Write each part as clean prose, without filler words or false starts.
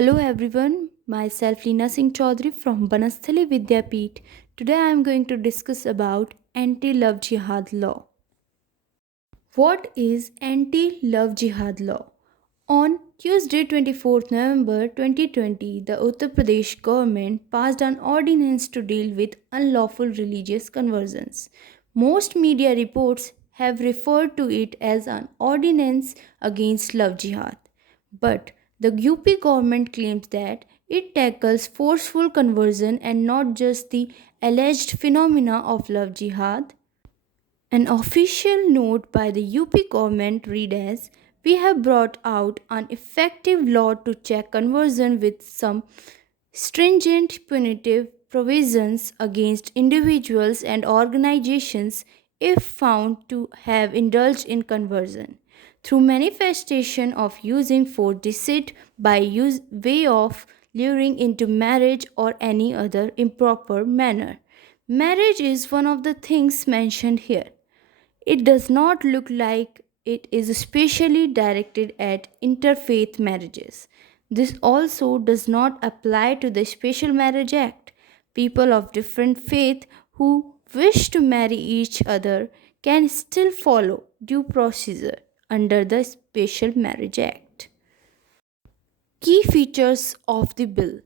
Hello everyone, myself Leena Singh Chaudhary from Banasthali Vidyapeeth. Today I am going to discuss about anti-love jihad law. What is anti-love jihad law? On Tuesday 24th November 2020, the Uttar Pradesh government passed an ordinance to deal with unlawful religious conversions. Most media reports have referred to it as an ordinance against love jihad. But the UP government claims that it tackles forceful conversion and not just the alleged phenomena of love jihad. An official note by the UP government read as we have brought out an effective law to check conversion with some stringent punitive provisions against individuals and organizations if found to have indulged in conversion through manifestation of using force, deceit by way of luring into marriage or any other improper manner. Marriage is one of the things mentioned here. It does not look like it is especially directed at interfaith marriages. This also does not apply to the Special Marriage Act. People of different faith who wish to marry each other can still follow due procedure under the Special Marriage Act. Key features of the bill.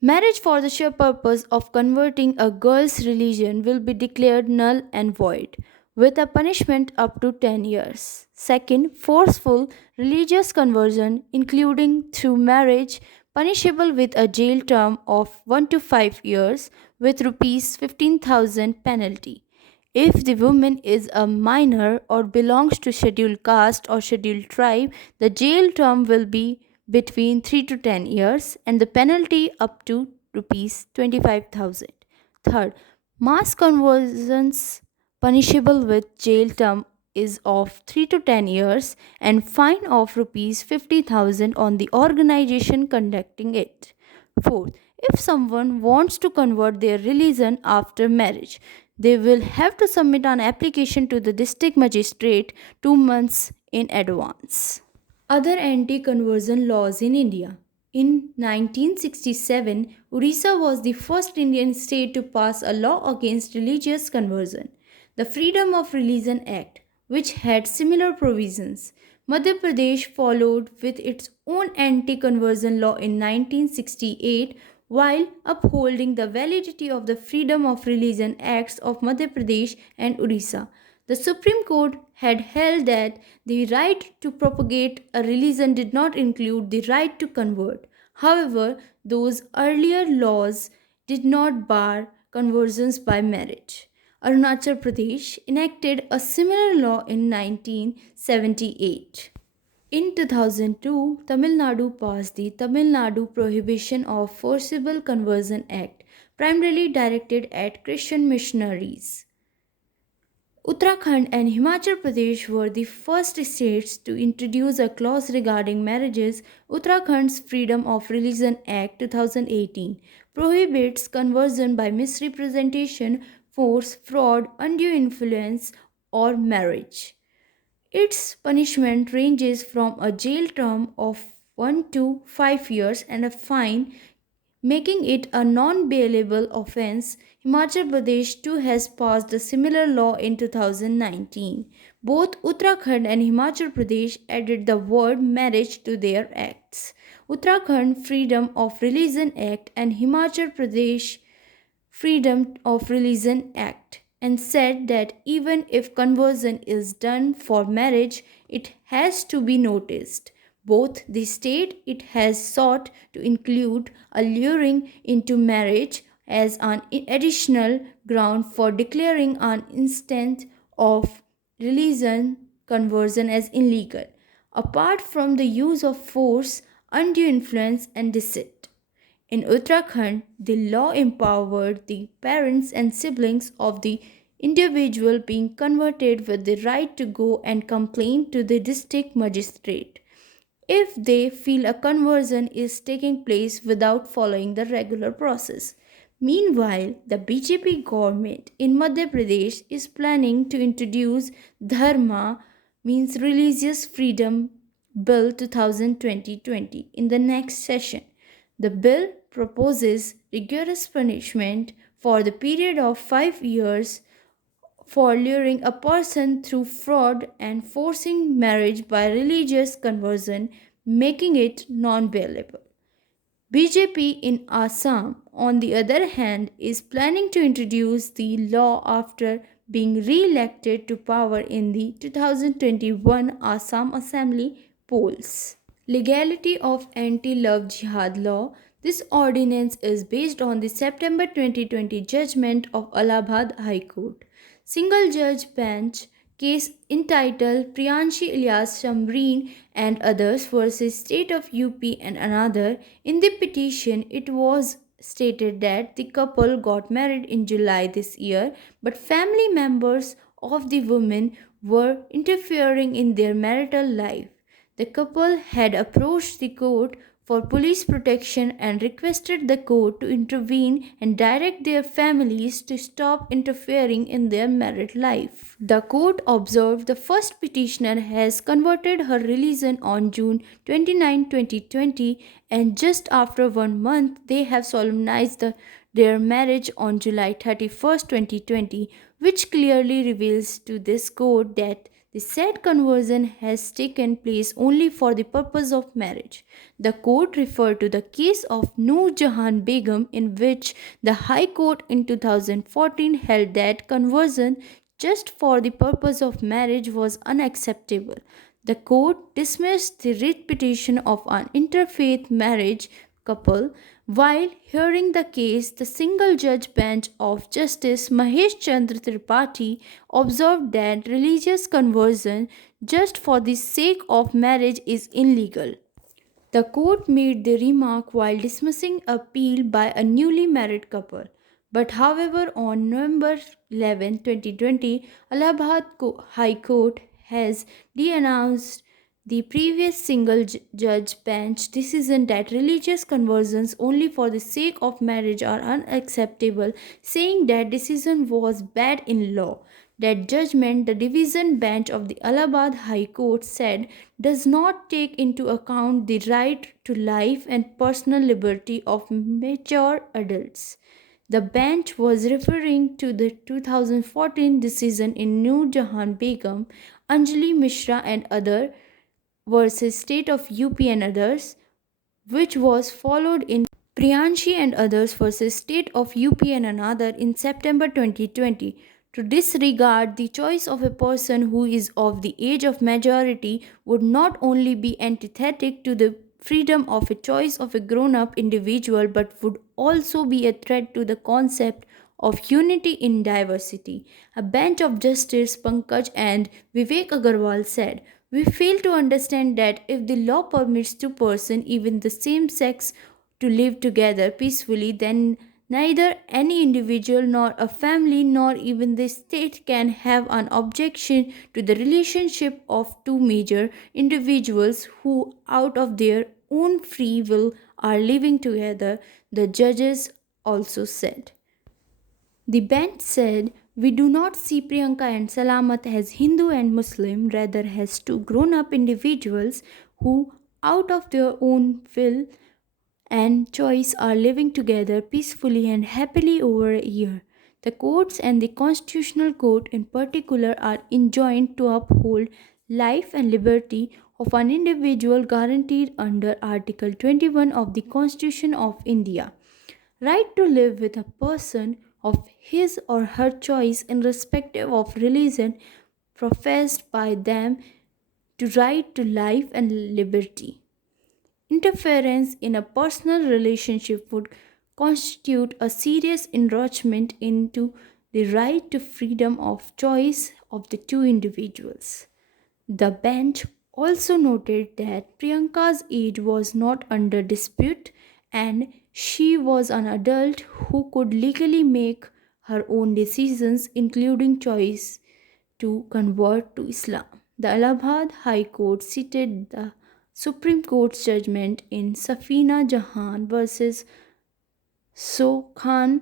Marriage for the sheer purpose of converting a girl's religion will be declared null and void, with a punishment up to 10 years. Second, forceful religious conversion, including through marriage, punishable with a jail term of 1 to 5 years with rupees 15,000 penalty. If the woman is a minor or belongs to scheduled caste or scheduled tribe, the jail term will be between 3 to 10 years and the penalty up to rupees 25,000. Third, mass conversions punishable with jail term is of 3 to 10 years and fine of rupees 50,000 on the organization conducting it. Fourth, if someone wants to convert their religion after marriage, they will have to submit an application to the district magistrate 2 months in advance. Other anti conversion laws in India. In 1967, Orissa was the first Indian state to pass a law against religious conversion, the Freedom of Religion Act, which had similar provisions. Madhya Pradesh followed with its own anti conversion law in 1968 while upholding the validity of the Freedom of Religion Acts of Madhya Pradesh and Orissa. The Supreme Court had held that the right to propagate a religion did not include the right to convert. However, those earlier laws did not bar conversions by marriage. Arunachal Pradesh enacted a similar law in 1978. In 2002, Tamil Nadu passed the Tamil Nadu Prohibition of Forcible Conversion Act, primarily directed at Christian missionaries. Uttarakhand and Himachal Pradesh were the first states to introduce a clause regarding marriages. Uttarakhand's Freedom of Religion Act 2018 prohibits conversion by misrepresentation, force, fraud, undue influence, or marriage. Its punishment ranges from a jail term of 1 to 5 years and a fine, making it a non-bailable offense. Himachal Pradesh too has passed a similar law in 2019. Both Uttarakhand and Himachal Pradesh added the word marriage to their acts. Uttarakhand Freedom of Religion Act and Himachal Pradesh Freedom of Religion Act and said that even if conversion is done for marriage, it has to be noticed. Both the state it has sought to include alluring into marriage as an additional ground for declaring an instance of religion conversion as illegal, apart from the use of force, undue influence, and deceit. In Uttarakhand, the law empowered the parents and siblings of the individual being converted with the right to go and complain to the district magistrate if they feel a conversion is taking place without following the regular process. Meanwhile, the BJP government in Madhya Pradesh is planning to introduce dharma means religious freedom Bill 2020 in the next session. The bill proposes rigorous punishment for the period of 5 years for luring a person through fraud and forcing marriage by religious conversion, making it non bailable. BJP in Assam, on the other hand, is planning to introduce the law after being re elected to power in the 2021 Assam Assembly polls. Legality of anti-love jihad law. This ordinance is based on the September 2020 judgment of Allahabad High Court. Single judge bench case entitled Priyanshi Ilyas Shamreen and others versus State of UP and another. In the petition, it was stated that the couple got married in July this year, but family members of the women were interfering in their marital life. The couple had approached the court for police protection and requested the court to intervene and direct their families to stop interfering in their married life. The court observed the first petitioner has converted her religion on June 29, 2020, and just after 1 month they have solemnized their marriage on July 31st, 2020, which clearly reveals to this court that the said conversion has taken place only for the purpose of marriage. The court referred to the case of Noor Jahan Begum, in which the High Court in 2014 held that conversion just for the purpose of marriage was unacceptable. The court dismissed the writ petition of an interfaith marriage couple. While hearing the case, the single judge bench of Justice Mahesh Chandra Tripathi observed that religious conversion just for the sake of marriage is illegal. The court made the remark while dismissing appeal by a newly married couple. But however, on November 11, 2020, Allahabad High Court has denounced the previous single judge bench decision that religious conversions only for the sake of marriage are unacceptable, saying that decision was bad in law. That judgment, the division bench of the Allahabad High Court said, does not take into account the right to life and personal liberty of mature adults. The bench was referring to the 2014 decision in Noor Jahan Begum, Anjali Mishra and other versus State of UP and others, which was followed in Priyanshi and others versus State of UP and another in September 2020. To disregard the choice of a person who is of the age of majority would not only be antithetic to the freedom of a choice of a grown up individual but would also be a threat to the concept of unity in diversity. A bench of Justice Pankaj and Vivek Agarwal said, we fail to understand that if the law permits two persons, even the same sex, to live together peacefully, then neither any individual nor a family nor even the state can have an objection to the relationship of two major individuals who, out of their own free will, are living together, the judges also said. The bench said, we do not see Priyanka and Salamat as Hindu and Muslim, rather as two grown up individuals who, out of their own will and choice, are living together peacefully and happily over a year. The courts and the Constitutional Court in particular are enjoined to uphold life and liberty of an individual guaranteed under Article 21 of the Constitution of India. Right to live with a person of his or her choice irrespective of religion professed by them, to right to life and liberty. Interference in a personal relationship would constitute a serious encroachment into the right to freedom of choice of the two individuals. The bench also noted that Priyanka's age was not under dispute and she was an adult who could legally make her own decisions, including choice to convert to Islam. The Allahabad High Court cited the Supreme Court's judgment in Safina Jahan versus Sokhan,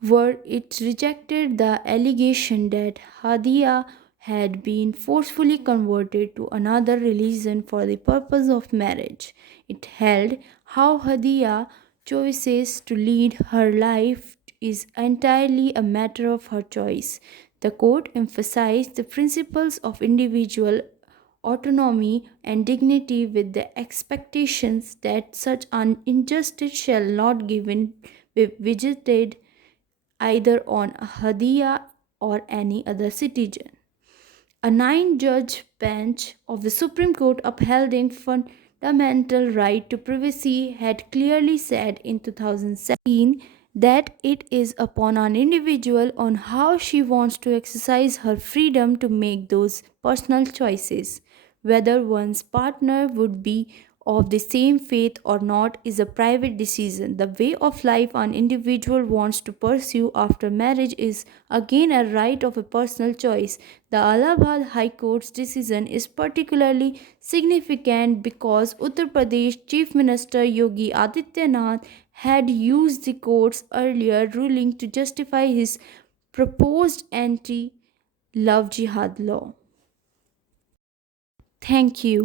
where it rejected the allegation that Hadia had been forcefully converted to another religion for the purpose of marriage. It held how Hadiya choices to lead her life is entirely a matter of her choice. The court emphasized the principles of individual autonomy and dignity with the expectations that such an injustice shall not given be visited either on Hadiya or any other citizen. A nine-judge bench of the Supreme Court upholding fundamental right to privacy had clearly said in 2017 that it is upon an individual on how she wants to exercise her freedom to make those personal choices. Whether one's partner would be of the same faith or not is a private decision. The way of life an individual wants to pursue after marriage is again a right of a personal choice. The Allahabad High Court's decision is particularly significant because Uttar Pradesh Chief Minister Yogi Adityanath had used the court's earlier ruling to justify his proposed anti love jihad law. Thank you.